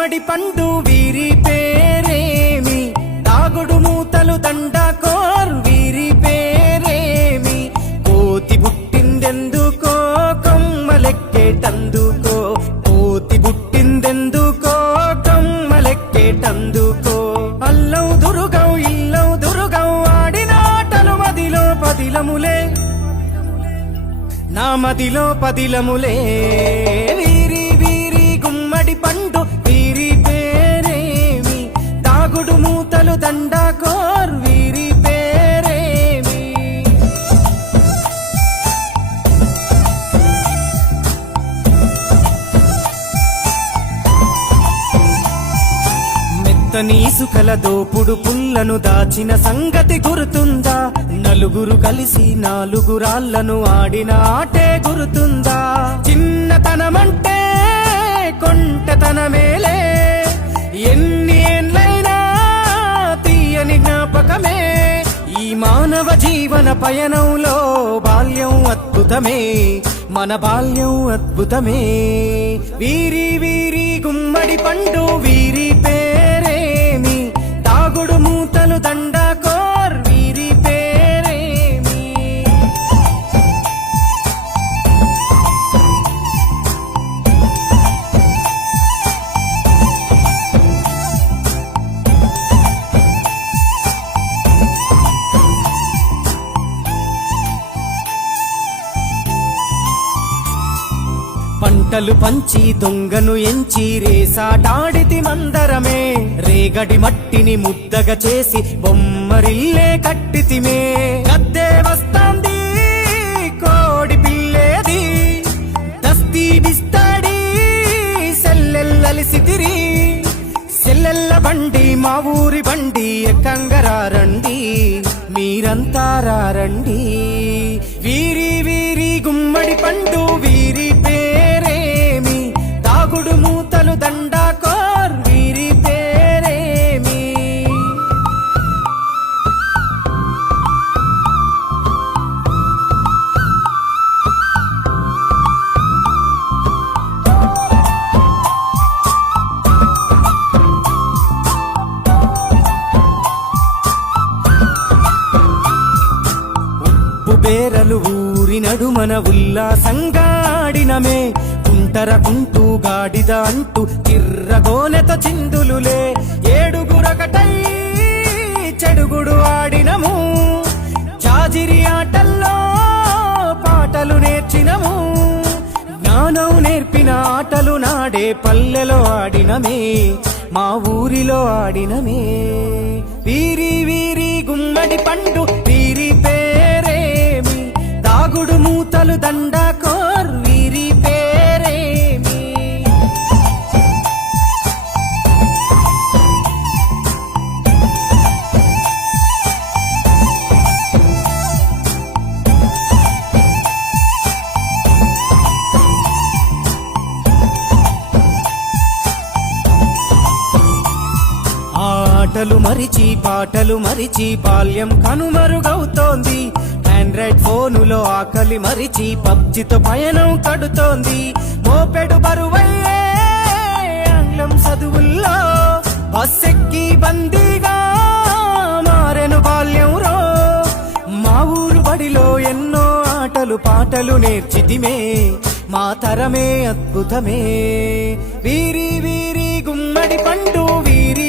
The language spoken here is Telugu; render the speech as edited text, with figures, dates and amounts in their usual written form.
గుమ్మడి పండు వీరి పేరేమి, దాగుడు మూతలు దండాకోర్ వీరి పేరేమి, కోతి పుట్టిందెందుకో కొమ్మలెక్కేటందుకో, కోతి పుట్టిందెందుకో కొమ్మలెక్కేటందుకో, అల్లం దురుగం ఇల్లం దురుగం ఆడిన ఆటలు మదిలో పదిలములే, నా మదిలో పదిలములే. వీరి వీరి గుమ్మడి పండు వీరి పేరేమి, దాగుడు మూతలు దండాకోర్ వీరి పేరేమి. మెత్తని ఇసుకల దోపుడు పుల్లను దాచిన సంగతి గుర్తుందా, నలుగురు కలిసి నాలుగురాళ్లను ఆడిన ఆటే గుర్తుందా, చిన్నతనమంటే కొంటతనమేలే, ఎన్ని ఏండ్లైనా తీయని జ్ఞాపకమే, ఈ మానవ జీవన పయనంలో బాల్యం అద్భుతమే, మన బాల్యం అద్భుతమే. వీరి వీరి గుమ్మడి పండు వీరి పేరేమి, దాగుడు మూతలు దండాకోర్ వీరి పేరేమి. పంటలు పంచి దొంగను ఎంచి రేసాటాడితి మందరమే, రేగడి మట్టిని ముద్దగా చేసి బొమ్మరిల్లే కట్టితిమే, గద్దే వస్తాంది కోడి పిల్లేది, దస్తీ బిస్తాడి సెల్లెల్లలిసితిరి, సెల్లెల్ల బండి మా ఊరి బండి ఎక్కంగరారండి, మీరంతా రారండి. వీరి వీరి గుమ్మడి పండు వీరి పేరేమి, దాగుడు మూతలు దండాకోర్ వీరి పేరేమి. బేరలు ఊరి నడుమన ఉల్లాసంగా ఆడినమే, కుంటరకుంటూ గాడిద అంటూ చిర్రగోనెత చిందులులే, ఏడుగురకటై చెడుగుడు ఆడినము, జాజిరి ఆటల్లో పాటలు నేర్చినము, జ్ఞానం నేర్పిన ఆటలు నాడే పల్లెలో ఆడినమే, మా ఊరిలో ఆడినమే. వీరి వీరి గుమ్మడి పండు వీరి పేరేమి, దాగుడు మూతలు దండాకోర్ వీరి పేరేమి. ఆటలు మరిచి పాటలు మరిచి బాల్యం కనుమరుగవుతోంది, ఆండ్రాయిడ్ ఫోనులో ఆకలి మరిచి పబ్జితో పయనం కడుతోంది, మోపెడు బరువయ్యే ఆంగ్లం చదువుల్లో బస్సెక్కి బందీగా మారెను బాల్యం రో, మా ఊరు బడిలో ఎన్నో ఆటలు పాటలు నేర్చితిమే, మా తరమే అద్భుతమే. వీరి వీరి గుమ్మడి పండు వీరి